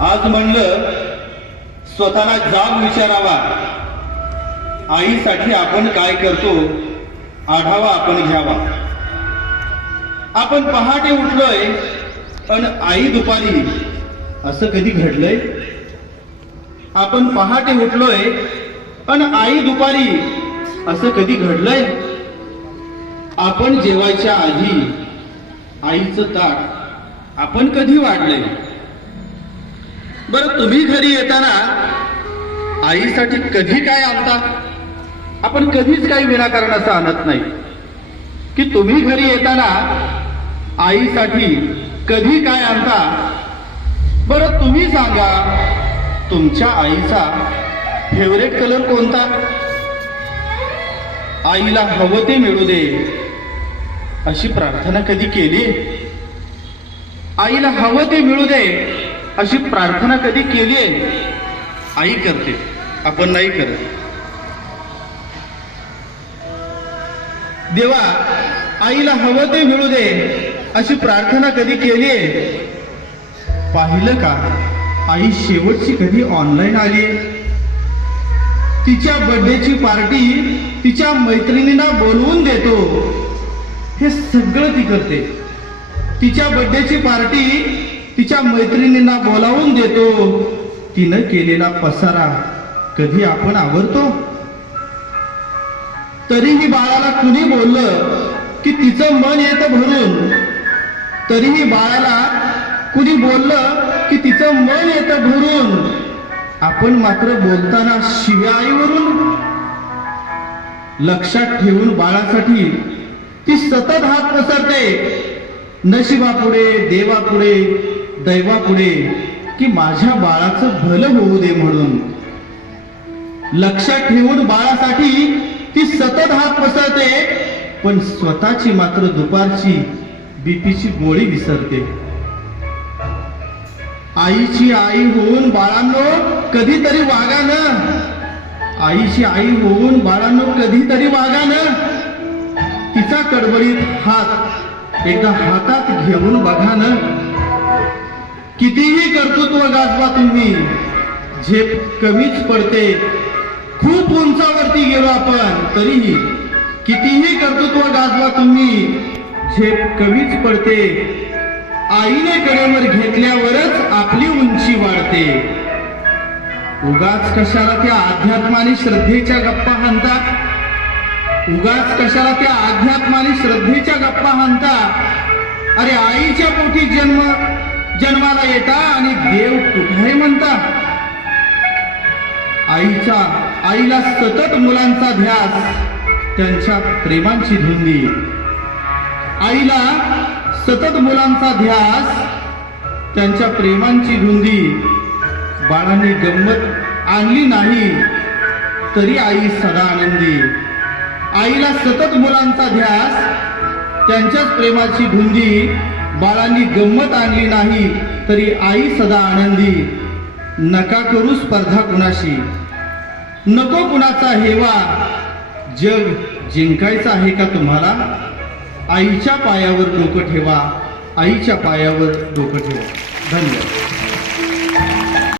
आज म्हणलं स्वतःला जाब विचारावा. आईसाठी आपण काय करतो आढावा आपण घ्यावा. आपण पहाटे उठलोय पण आई दुपारी असं कधी घडलंय? आपण पहाटे उठलोय पण आई दुपारी असं कधी घडलंय? आपण जेवायच्या आधी आईचं ताट आपण कधी वाढलंय बरं तुम्ही घरी येताना आईसाठी कधी काय आणता? आपण कधीच काही विनाकारण असं आणत नाही. की तुम्ही घरी येताना आईसाठी कधी काय आणता? बरं तुम्ही सांगा तुमच्या आईचा फेवरेट कलर कोणता? आईला हवं ते मिळू दे. अशी प्रार्थना कधी केली? आईला हवं ते मिळू दे. अशी प्रार्थना कधी केली आई करते. आपण नाही करत. देवा आईला हवं ते मिळू दे. अशी प्रार्थना कधी केली पाहिलं का? आई शेवटची कधी ऑनलाईन आली तिच्या बर्थडेची पार्टी तिच्या मैत्रिणींना बोलवून देतो. हे सगळं ती करते. तिच्या बड्डेची पार्टी तिच्या मैत्रिणींना बोलावून देतो. तिनं केलेला पसारा कधी आपण आवरतो? तरीही बाळाला कुणी बोललं की तिचं मन येतं भरून? तरीही बाळाला कुणी बोललं की तिचं मन येतं भरून? आपण मात्र बोलताना शिव्या आईवरून लक्षात ठेवून बाळासाठी ती सतत हात पसरते. नशिबापुढे देवापुढे दैवापुढे की माझ्या बाळाचं भलं होऊ दे म्हणून. लक्षात ठेवून बाळासाठी ती सतत हात पसरते पण स्वतःची मात्र दुपारची बीपीची गोळी विसरते. आईची आई होऊन बाळांनो कधीतरी वागा ना. आईची आई होऊन बाळांनो कधीतरी वागा ना. तिचा कडबडीत हात एकदा हातात घेऊन बघा ना. कितीही कर्तृत्व गाजवा तुम्ही झेप कमीच पडते. खूप उंचावरती गेलो आपण तरीही कितीही कर्तृत्व गाजवा तुम्ही झेप कमीच पडते. आईने कडेवर घेतल्यावरच आपली उंची वाढते. उगाच कशाला त्या अध्यात्माने श्रद्धेच्या गप्पा हाणतात उगाच कशाला त्या अध्यात्माने श्रद्धेच्या गप्पा म्हणता अरे आईच्या पोटी जन्म जन्माला येता आणि देव कुठे म्हणता? आईचा आईला सतत मुलांचा ध्यास त्यांच्या प्रेमांची धुंदी. आईला सतत मुलांचा ध्यास त्यांच्या प्रेमांची धुंदी. बाळांनी गंमत आणली नाही तरी आई सदा आनंदी. आईला सतत मुलांचा ध्यास त्यांच्याच प्रेमाची धुंदी बाळांनी गंमत आणली नाही तरी आई सदा आनंदी. नका करू स्पर्धा कुणाशी. नको कुणाचा हेवा. जग जिंकायचं आहे का तुम्हाला? आईच्या पायावर डोकं ठेवा. आईच्या पायावर डोकं ठेवा. धन्यवाद.